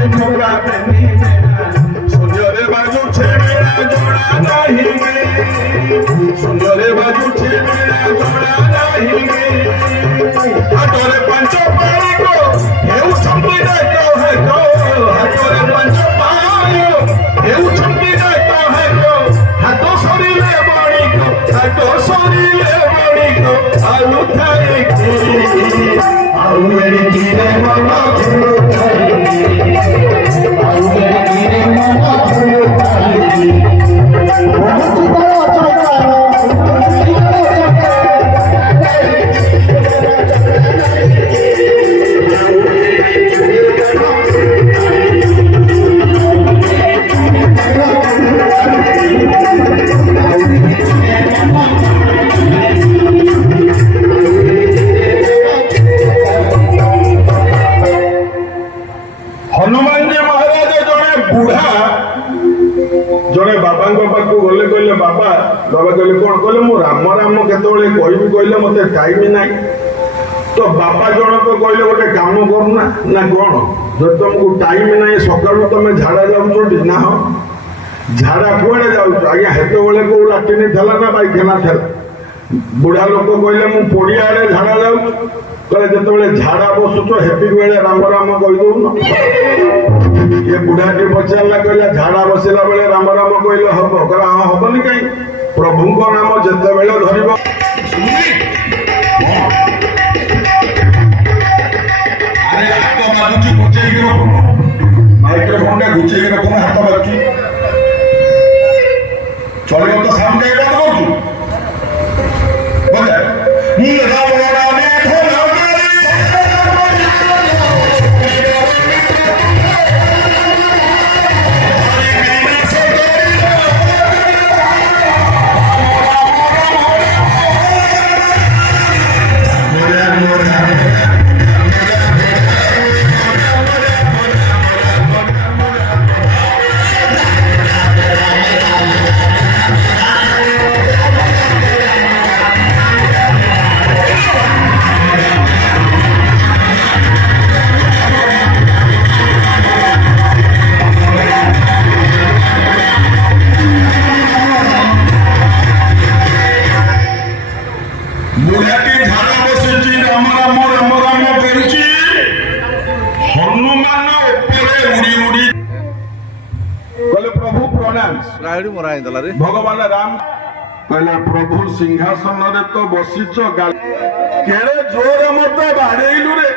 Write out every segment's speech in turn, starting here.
झिमुका पेनी मेरा सुंदरे बाजू छे मेरा जोड़ा नहीं गे सुंदरे बाजू छे मेरा जोड़ा नहीं गे हाथोरे पंच पाई को हेउ छंपी जातो है को हाथोरे पंच पाई हेउ छंपी जातो है को हाथो सरीले बड़ी को हाथो सरीले बड़ी को आलू थाई की आलू मेरी कीरे मामा झुलू थाई आलू मेरी कीरे मामा झुलू थाई बहुत बड़ा चौका हनुमान जी महाराज जड़े बुढ़ा जड़े बाबा पाखु गले कहले बाबा बाबा कहले कौन कहले मु राम राम केतबेले कहबी कहले मते टाइम नाही तो बाबा जनक कहले गोटे काम करना ना कौन जो तुमको टाइम नाही सकाळु तुम झाड़ा जाउछ ना हो झाड़ा कुआडे जाउछ आज्ञा हेते बेले को लाटिन थला ना बाइखेना थला बुढ़ा लोक कहले मु पड़िया आड़े झाड़ा जाउछ कहले जेतबेले झाड़ा बसुछ हेतिक बेले राम राम कहि दउन ये बुढ़ाटी पचारा कहला झाड़ा बसला बेले राम राम कहले हम कहला हाँ हबनी कहीं प्रभु को नाम जिते बेले धरब माइक्रोफोन घुचे हाथ बाजू चलो तो सामने भगवान राम कहला प्रभु सिंहासन रे तो बसीच केड़े जोर मत बाड़ेलु रे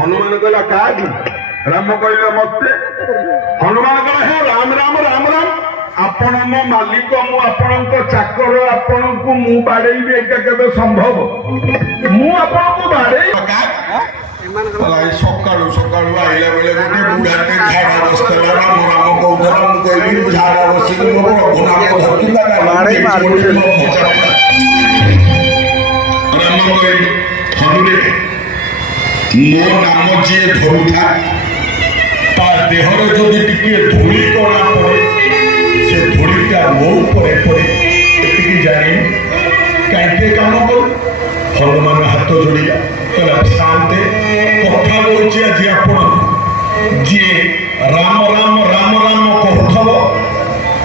हनुमान कहला का राम कहले मते हनुमान कहला हे राम राम राम राम आपण मो मालिक मु आपण चाकर आपण को मु बाड़ेबी एटा केबे संभव मु आपण को बाड़े सकाळू सकाळू आइला बेले गोटे बुढ़ाटे झाड़ा बसला राम राम कहूला मु कहली झाड़ा बसी मो प्रभु नाम धरतिला बाड़े मारू राम कहली हनुरे मो नाम जे धरुथा ता देहरे जदि टिके धूली कणा पड़े से धूलीटा मो ऊपर पड़े एतिकी जानी काहे काम कर हनुमान हाथ जोड़िया कहला शांते कथा बोलछि आज आपण जे राम राम राम राम कहथब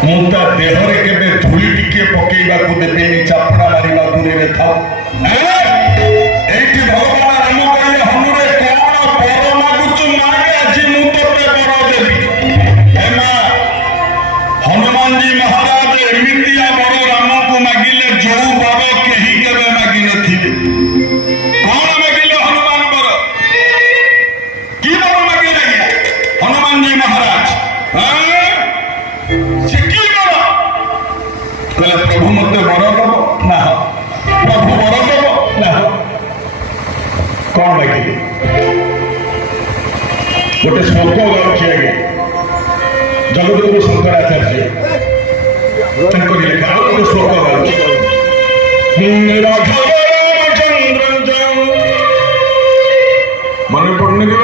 मु ता देहरे केबे धूली टिके पकेइबा को देबेनी चापड़ा मारिबा दूरे थाओ एठी भगवान राम कहले हनुरे कोन पर मागुचु मागे आज मु तोते पर देबी एमा हनुमान जी महाराज एमितिया बड़ राम को मागिले जो बर केही केबे मागि नथिबे कोन मागिले हनुमान बर की बर मागिले हनुमान जी महाराज से की बर कहले प्रभु मते बर दब ना प्रभु बर दब ना कौन मागिले गोटे श्लोक गाउछि आगे जगतगुरु शंकराचार्य तांको लिखा गोटे श्लोक गाउछि राघव रामचंद्र मन पड़ने के